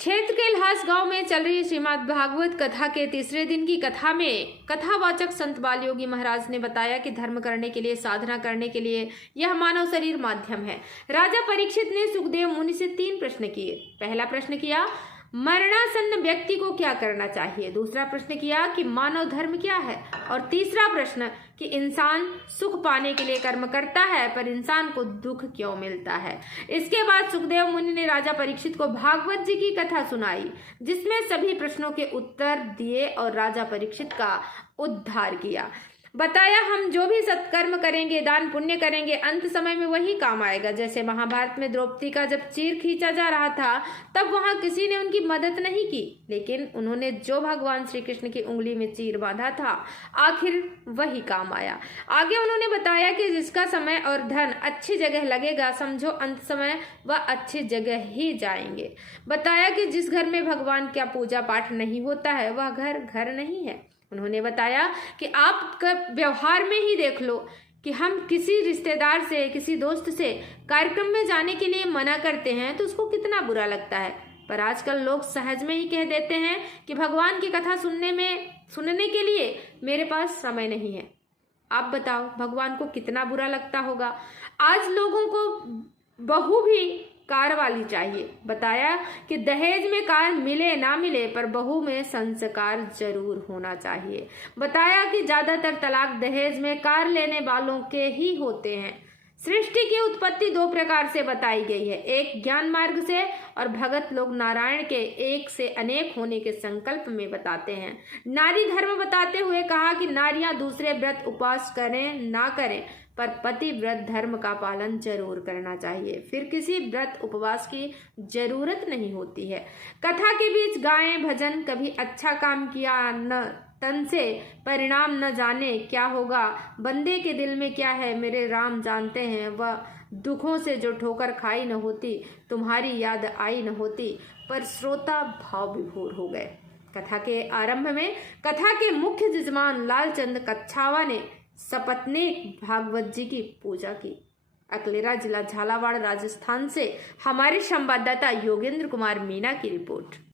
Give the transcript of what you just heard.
क्षेत्र के इल्हास गांव में चल रही श्रीमद् भागवत कथा के तीसरे दिन की कथा में कथावाचक संत बाल योगी महाराज ने बताया कि धर्म करने के लिए, साधना करने के लिए यह मानव शरीर माध्यम है। राजा परीक्षित ने सुखदेव मुनि से 3 प्रश्न किए। पहला प्रश्न किया, मरणासन्न व्यक्ति को क्या करना चाहिए। दूसरा प्रश्न किया कि मानव धर्म क्या है, और तीसरा प्रश्न कि इंसान सुख पाने के लिए कर्म करता है पर इंसान को दुख क्यों मिलता है। इसके बाद सुखदेव मुनि ने राजा परीक्षित को भागवत जी की कथा सुनाई, जिसमें सभी प्रश्नों के उत्तर दिए और राजा परीक्षित का उद्धार किया। बताया, हम जो भी सत्कर्म करेंगे, दान पुण्य करेंगे, अंत समय में वही काम आएगा। जैसे महाभारत में द्रौपदी का जब चीर खींचा जा रहा था तब वहां किसी ने उनकी मदद नहीं की, लेकिन उन्होंने जो भगवान श्री कृष्ण की उंगली में चीर बांधा था, आखिर वही काम आया। आगे उन्होंने बताया कि जिसका समय और धन अच्छी जगह लगेगा, समझो अंत समय वह अच्छी जगह ही जाएंगे। बताया कि जिस घर में भगवान का पूजा पाठ नहीं होता है वह घर घर नहीं है। उन्होंने बताया कि आप व्यवहार में ही देख लो कि हम किसी रिश्तेदार से, किसी दोस्त से कार्यक्रम में जाने के लिए मना करते हैं तो उसको कितना बुरा लगता है, पर आजकल लोग सहज में ही कह देते हैं कि भगवान की कथा सुनने के लिए मेरे पास समय नहीं है। आप बताओ भगवान को कितना बुरा लगता होगा। आज लोगों को बहू भी कार वाली चाहिए। बताया कि दहेज में कार मिले ना मिले पर बहू में संस्कार जरूर होना चाहिए। बताया कि ज्यादातर तलाक दहेज में कार लेने वालों के ही होते हैं। सृष्टि की उत्पत्ति 2 प्रकार से बताई गई है, एक ज्ञान मार्ग से और भगत लोग नारायण के एक से अनेक होने के संकल्प में बताते हैं। नारी धर्म बताते हुए कहा कि नारियां दूसरे व्रत उपवास करें ना करें पर पति व्रत धर्म का पालन जरूर करना चाहिए, फिर किसी व्रत उपवास की जरूरत नहीं होती है। कथा के बीच गाएं भजन, कभी अच्छा काम किया न तन से परिणाम न जाने क्या होगा, बंदे के दिल में क्या है मेरे राम जानते हैं, वह दुखों से जो ठोकर खाई न होती, तुम्हारी याद आई न होती, पर श्रोता भाव विभोर हो गए। कथा के आरंभ में कथा के मुख्य जजमान लालचंद कच्छावा ने सपत्नीक भागवत जी की पूजा की। अकलेरा जिला झालावाड़ राजस्थान से हमारे संवाददाता योगेंद्र कुमार मीना की रिपोर्ट।